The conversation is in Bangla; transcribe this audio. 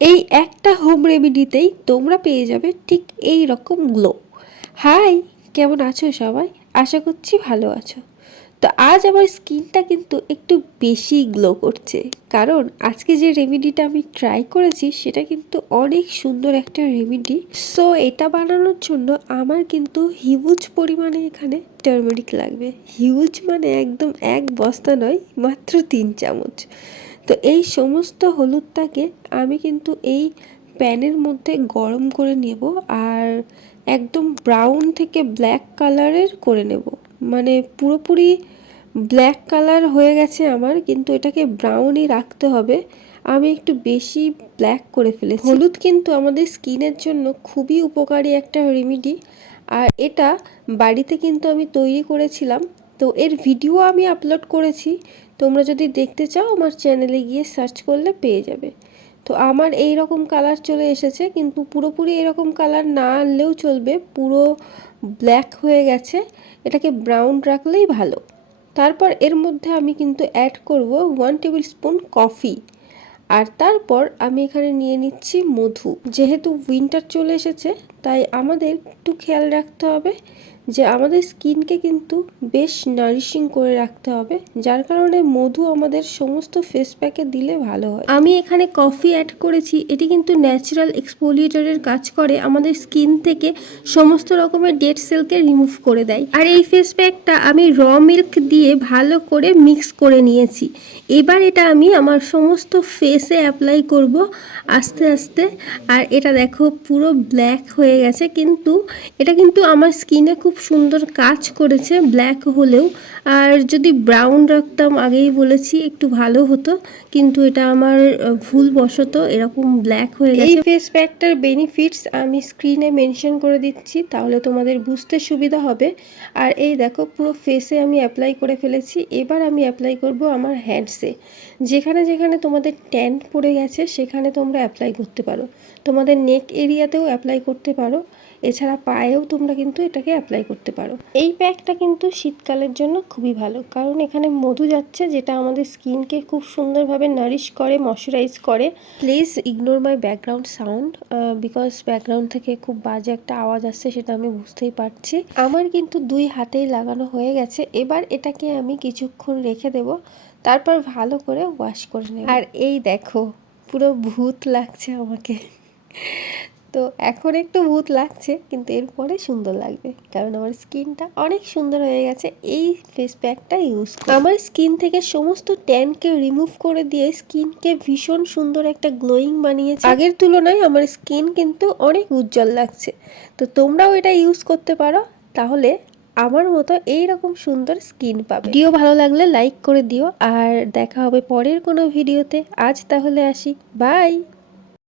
এই একটা হোম রেমেডিতেই তোমরা পেয়ে যাবে ঠিক এই রকম গ্লো। হাই, কেমন আছো সবাই? আশা করছি ভালো আছো। তো আজ আমার স্কিনটা কিন্তু একটু বেশি গ্লো করছে, কারণ আজকে যে রেমেডিটা আমি ট্রাই করেছি সেটা কিন্তু অনেক সুন্দর একটা রেমেডি। সো এটা বানানোর জন্য আমার কিন্তু হিউজ পরিমাণে এখানে টার্মেরিক লাগবে। হিউজ মানে একদম এক বস্তা নয়, মাত্র 3 চামচ। তো এই সমস্ত হলুদটাকে আমি কিন্তু এই প্যানের মধ্যে গরম করে নেব, আর একদম ব্রাউন থেকে ব্ল্যাক কালারের করে নেব। মানে পুরোপুরি ব্ল্যাক কালার হয়ে গেছে আমার, কিন্তু এটাকে ব্রাউনই রাখতে হবে। আমি একটু বেশি ব্ল্যাক করে ফেলেছি। হলুদ কিন্তু আমাদের স্কিনের জন্য খুবই উপকারী একটা রেমেডি, আর এটা বাড়িতে কিন্তু আমি তৈরি করেছিলাম। তো এর ভিডিও আমি আপলোড করেছি, তোমরা যদি দেখতে চাও আমার চ্যানেলে গিয়ে সার্চ করলে পেয়ে যাবে। তো আমার এই রকম কালার চলে এসেছে, কিন্তু পুরোপুরি এরকম কালার না আনলেও চলবে, পুরো ব্ল্যাক হয়ে গেছে। এটাকে ব্রাউন রাখলেই ভালো। তারপর এর মধ্যে আমি কিন্তু অ্যাড করব 1 টেবিল স্পুন কফি, আর তারপর আমি এখানে নিয়ে নিচ্ছি মধু। যেহেতু উইন্টার চলে এসেছে, তাই আমাদের একটু খেয়াল রাখতে হবে যে আমাদের স্কিনকে কিন্তু বেশ নারিশিং করে রাখতে হবে, যার কারণে মধু আমাদের সমস্ত ফেস প্যাকে দিলে ভালো হয়। আমি এখানে কফি অ্যাড করেছি, এটি কিন্তু ন্যাচারাল এক্সফোলিয়েটরের কাজ করে, আমাদের স্কিন থেকে সমস্ত রকমের ডেড সেলকে রিমুভ করে দেয়। আর এই ফেস প্যাকটা আমি র মিল্ক দিয়ে ভালো করে মিক্স করে নিয়েছি। এবার এটা আমি আমার সমস্ত ফেসে অ্যাপ্লাই করব আস্তে আস্তে। আর এটা দেখো পুরো ব্ল্যাক হয়ে গেছে, কিন্তু এটা কিন্তু আমার স্কিনে খুব সুন্দর কাজ করেছে ব্ল্যাক হলেও। আর যদি ব্রাউন রাখতাম, আগেই বলেছি, একটু ভালো হতো, কিন্তু এটা আমার ভুলবশত এরকম ব্ল্যাক হয়ে গেছে। এই ফেস প্যাকটার বেনিফিটস আমি স্ক্রিনে মেনশন করে দিচ্ছি, তাহলে তোমাদের বুঝতে সুবিধা হবে। আর এই দেখো পুরো ফেসে আমি অ্যাপ্লাই করে ফেলেছি। এবার আমি অ্যাপ্লাই করব আমার হ্যান্ডসে। যেখানে যেখানে তোমাদের ট্যান পড়ে গেছে সেখানে তোমরা অ্যাপ্লাই করতে পারো, তোমাদের নেক এরিয়াতেও অ্যাপ্লাই করতে পারো, এছাড়া পায়েও তোমরা কিন্তু এটাকে অ্যাপ্লাই করতে পারো। এই প্যাকটা কিন্তু শীতকালের জন্য খুবই ভালো, কারণ এখানে মধু যাচ্ছে, যেটা আমাদের স্কিনকে খুব সুন্দরভাবে নারিশ করে, ময়শ্চারাইজ করে। Please ignore my background sound, because background থেকে খুব বাজে একটা আওয়াজ আসছে, সেটা আমি বুঝতেই পারছি। আমার কিন্তু 2 হাতেই লাগানো হয়ে গেছে। এবার এটাকে আমি কিছুক্ষণ রেখে দেব, তারপর ভালো করে ওয়াশ করে নেব। আর এই দেখো পুরো ভূত লাগছে আমাকে। তো এখন একটু ভূত লাগছে, কিন্তু এরপরে সুন্দর লাগবে, কারণ আমার স্কিনটা অনেক সুন্দর হয়ে গেছে এই ফেস প্যাকটা ইউজ করে। আমার স্কিন থেকে সমস্ত ট্যানকে রিমুভ করে দিয়ে স্কিনকে ভীষণ সুন্দর একটা গ্লোয়িং বানিয়েছে। আগের তুলনায় আমার স্কিন কিন্তু অনেক উজ্জ্বল লাগছে। তো তোমরাও এটা ইউজ করতে পারো, তাহলে আমার মতো এইরকম সুন্দর স্কিন পাবে। ভিডিও ভালো লাগলে লাইক করে দিও, আর দেখা হবে পরের কোনো ভিডিওতে। আজ তাহলে আসি, বাই।